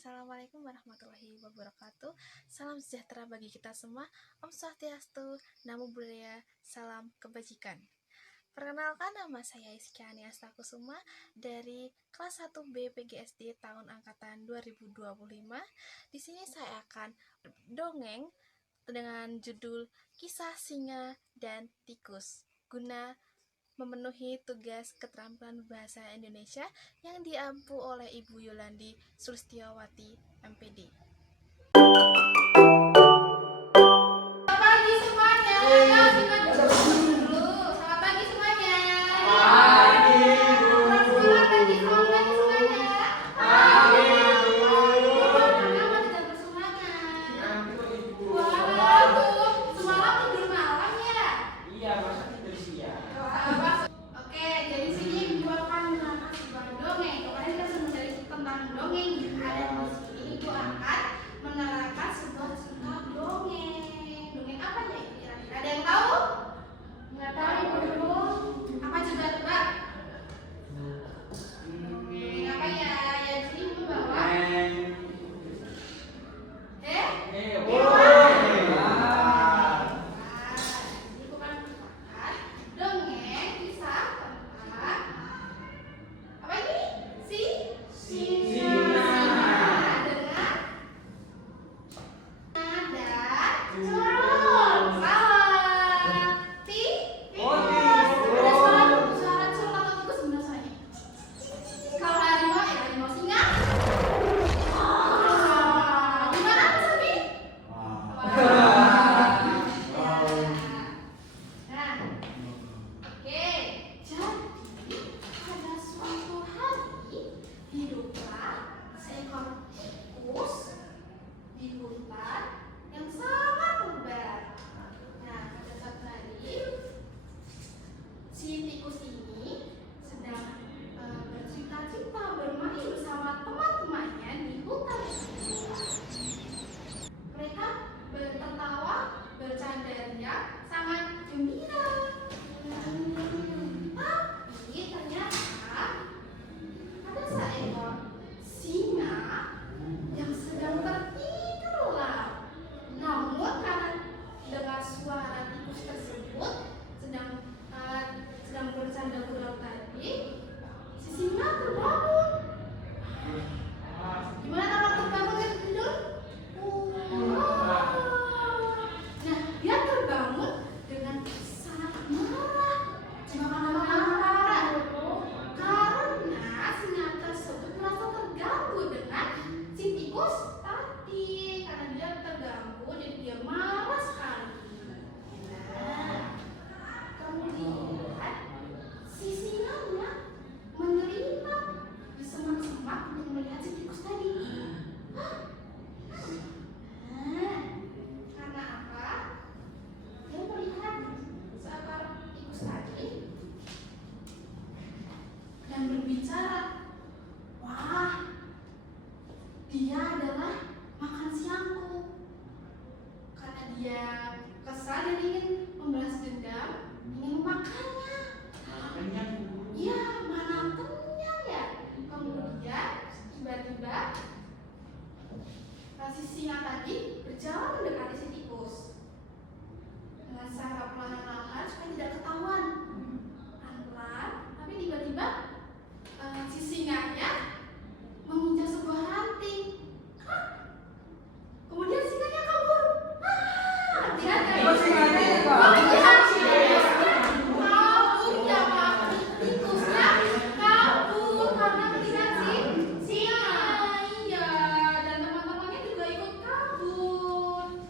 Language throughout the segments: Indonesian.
Assalamualaikum warahmatullahi wabarakatuh. Salam sejahtera bagi kita semua. Om Swastiastu, Namo Buddhaya, salam kebajikan. Perkenalkan, nama saya Iskiani Astakusuma dari kelas 1B PGSD tahun angkatan 2025. Di sini saya akan dongeng dengan judul Kisah Singa dan Tikus guna memenuhi tugas keterampilan bahasa Indonesia yang diampu oleh Ibu Yolandi Sulistiawati, MPD. Selamat pagi semuanya. Kita dulu. Selamat pagi semuanya. Pagi, Bu. Selamat pagi semuanya. Pagi, Bu. Kenapa tidak bersemangat? Waduh, semalam tidur malam ya? Iya, masa tidur siang. Oke, jadi sini Ibu akan menerangkan sebuah dongeng. Kemarin kita sudah mencari tentang dongeng. Ada di sini Ibu akan menerangkan sebuah cerita dongeng. Dongeng apa ya? Kira-kira ada yang tahu? Nggak tahu Ibu. Apa coba tebak? Dongeng apa ya? Ya di sini Ibu bawa. Ibu kan merupakan dongeng kisah tentang apa ini? Singa dengan dan curut. Salah. Ada suara curut atau tikus gimana suaranya? Kalau harimau ya harimau singa. Gimana Mas Abi? Nah, oke. Jadi pada suatu hari hiduplah seekor tikus di hutan yang sangat lebar. Nah, pada suatu hari si tikus ini sedang bercita-cita bermain bersama teman-temannya di hutan itu. Mereka tertawa, bercanda ria, sangat gembira. Tapi ternyata ada seekor singa yang sedang tertidur lelap. Namun karena dengar suara tikus tersebut sedang bercanda gurau tadi, si singa terbangun. Gimana orang terbangun yang tidur? Nah, dia terbangun dengan sangat marah. Kenapa marah? Karena singa tersebut merasa terganggu dengan si tikus tadi. Karena dia terganggu, jadi dia marah sekali. Nah, kemudian si singanya menyelinap di semak-semak untuk melihat si tikus tadi. Nah, karena apa? Dia melihat seekor tikus tadi dan berbicara, wah, dia adalah makan siangku. Karena dia kesal dan ingin membalas dendam, ingin memakannya. Iya, mana kenyang ya. Kemudian tiba-tiba si singa tadi berjalan mendekati si tikus dengan cara perlahan-lahan supaya tidak ketahuan. Pelan-pelan, tapi tiba-tiba si singanya menginjak sebuah ranting. Kemudian singanya kabur. Lihat kan? Kabur ya, Pak. Tikusnya kabur karena melihat si singa. Iya, dan teman-temannya juga ikut kabur.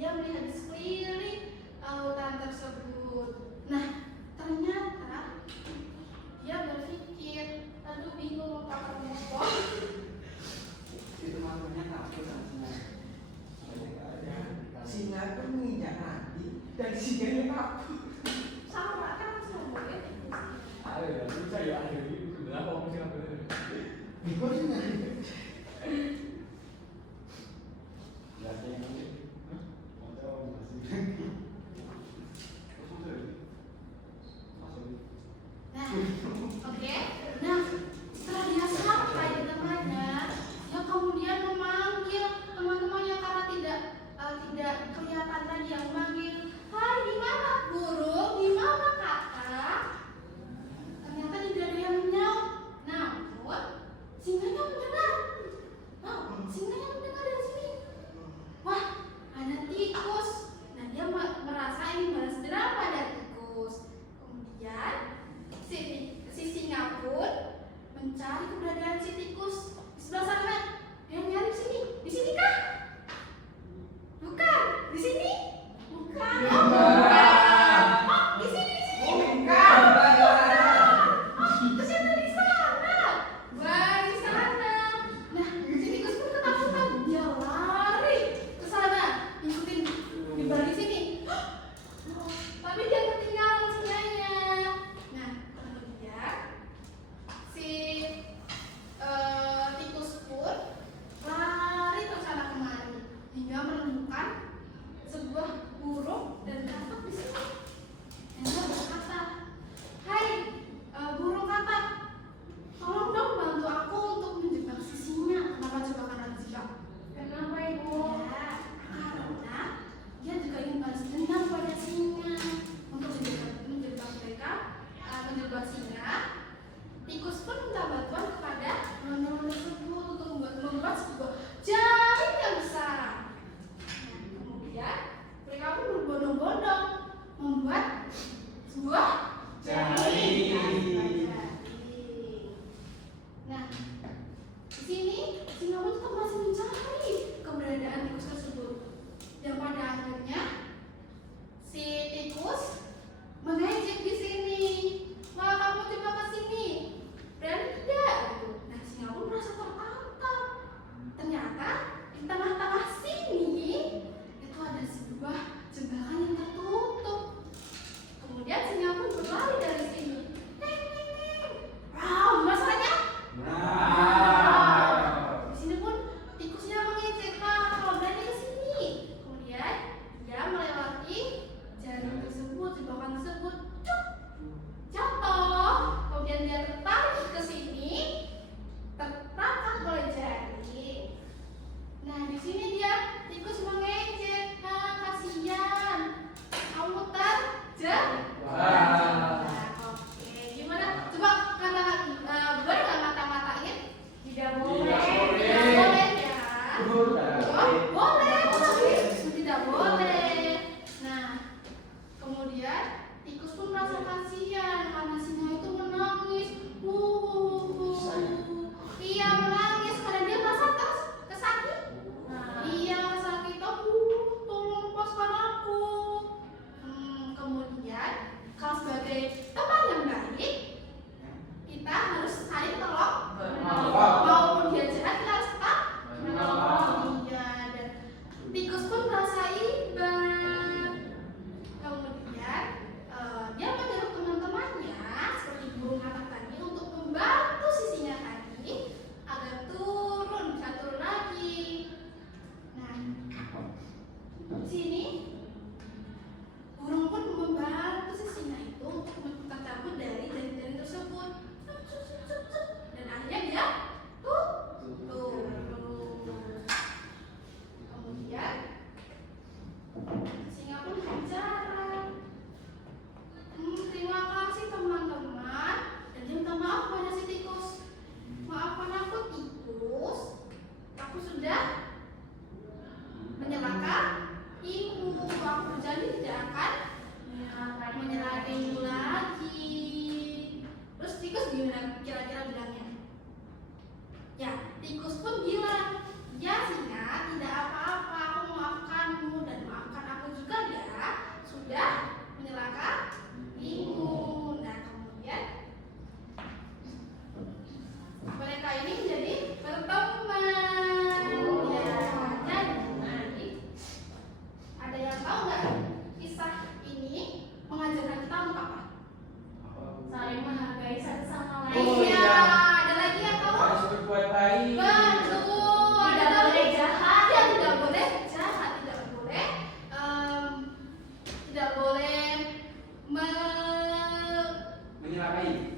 Dia melihat di sekeliling lautan tersebut. Nah, ternyata dia berpikir, aduh bingung mau pakai apa. Itu makanya takut sama singa itu menginjak nanti dan singanya takut. Sama kan semuanya. ayo ya bisa ya ayo itu kenapa kamu sih bener Gue singa. ya saya mungkin mau tahu masih Nah, oke. Nah, setelah dia sampai di tempatnya, dia kemudian memanggil teman-temannya karena tidak kelihatan lagi yang memanggil. Hai, di mana burung? Di mana kakak? Ternyata tidak ada yang menjawab. Namun, singanya mendengar. Singanya mendengar dari sini. Wah, ada tikus. Nah, dia merasa ini balas dendam pada tikus. Kemudian si singa pun mencari keberadaan si tikus di sebelah sana. Dia nyari di sini. Di sini kah? Bukan. Di sini? Bukan. Oh, bukan. Oh, di sini, di sini. Bukan. Oh, ternyata di sana. Wah, di sana. Nah, si tikus pun ketakutan. Dia lari ke sana, ikutin di balik sini. Tapi dia ketinggalan singanya. Nah, kemudian si tikus pun lari ke sana kemari hingga menemukan sebuah burung dan katak di sini. Dan dia berkata, "Hai, burung katak, tolong dong bantu aku untuk menjebak si singa." Kenapa coba karena dijebak? Kenapa ibu? Ya, karena dia juga ingin balas dendam pada singa. Untuk menjebak mereka, menjebak singa, tikus pun minta bantuan kepada nyonya tersebut untuk membuat sebuah jaring yang besar. Nah, kemudian mereka pun berbondong-bondong membuat sebuah jaring. Nah, di sini singa pun tetap masih mencari keberadaan tikus tersebut. Yang pada akhirnya si tikus mengejek di sini. Wah, kamu coba ke sini. Berani tidak? Gitu. Nah, singa pun merasa tertantang. Ternyata di tengah-tengah sini itu ada sebuah jebakan yang tertutup. Kemudian singa pun berlari dari ngapain?